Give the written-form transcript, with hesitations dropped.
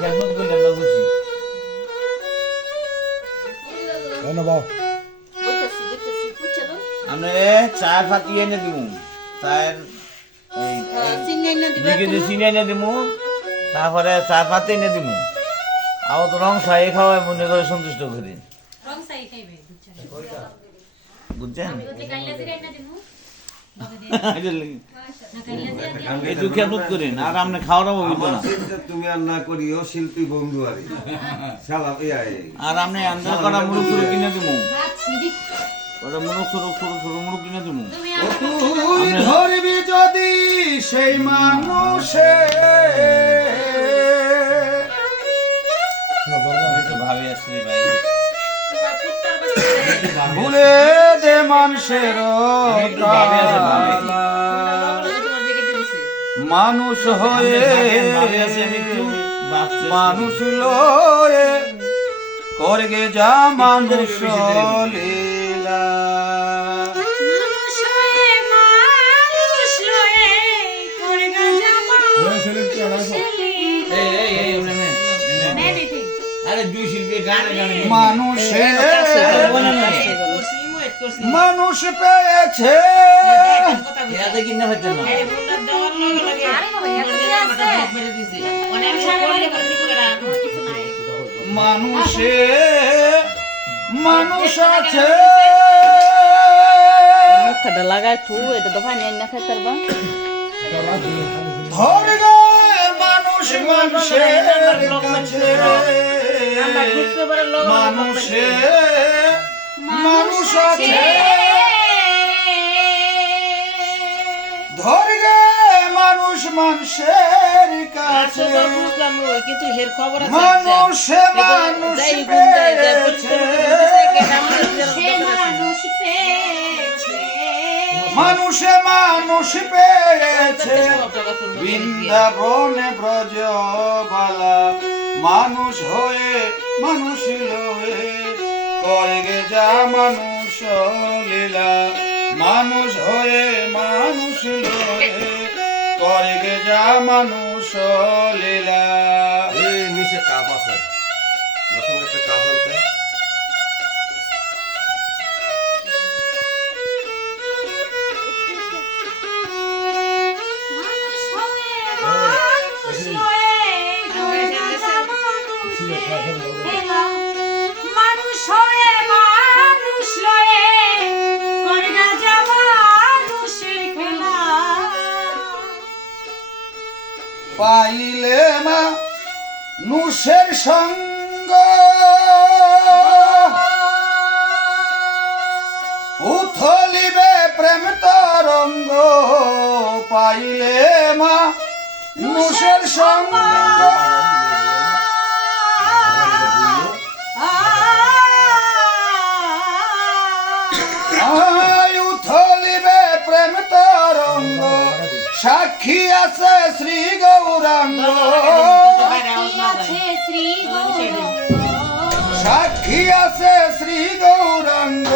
খেদমত করলে আমরা বুঝি আমরা চা ফাতি এনে দিব চায়ের চিনি এনে দিব তারপরে চা পাতি এনে দিব আবার তো রং চাই খাওয়াই মনে করে সন্তুষ্ট করি বুঝছেন একটু খেদমত করেন আর আপনি খাওয়াটা বলবো না তুমি আর না করিও শিল্পী বন্ধু আরে আর আপনি আন্দাজ করা মুরুখ সুরুখ কিনে দিব ওটা মুরুখ সুরুখ ছোট ছোট মুরুখ কিনে দিব তুই ধরবি যদি সেই মানুষে ভাবে আসছি ভাই ভুলে দে মানুষের মানুষ হয়ে মানুষ লয়ে করগে যা মানুষ লীলা আরে দুই শিল্পী গানে গানে মানুষে মানুষ পেয়েছে কিনে হচ্ছে না মানুষে মানুষ আছে মুখটা লাগাই থু এটা তো পানি না খাই পারবা ধর গে মানুষ মানুষের কাছে মানুষে মানুষ আছে ধর গে মানুষ মানুষের কাছে কিন্তু হের খবর মানুষে মানুষ পেয়েছে মানুষে মানুষ পেয়েছে বৃন্দাবনে ব্রজবালা মানুষ হয়ে মানুষ লয়ে করগে যা মানুষ লীলা মানুষ হয়ে মানুষ লয়ে করগে যা মানুষ লীলা এই নিচে কাপ আছে যখন একটা কাপ আনতে পাইলে মানুষের সঙ্গ উথলিবে প্রেম তরঙ্গ পাইলে মানুষের সঙ্গ উথলিবে প্রেম তরঙ্গ সাক্ষী আছে শ্রী গৌরাঙ্গ সাক্ষী আছে শ্রী গৌরাঙ্গ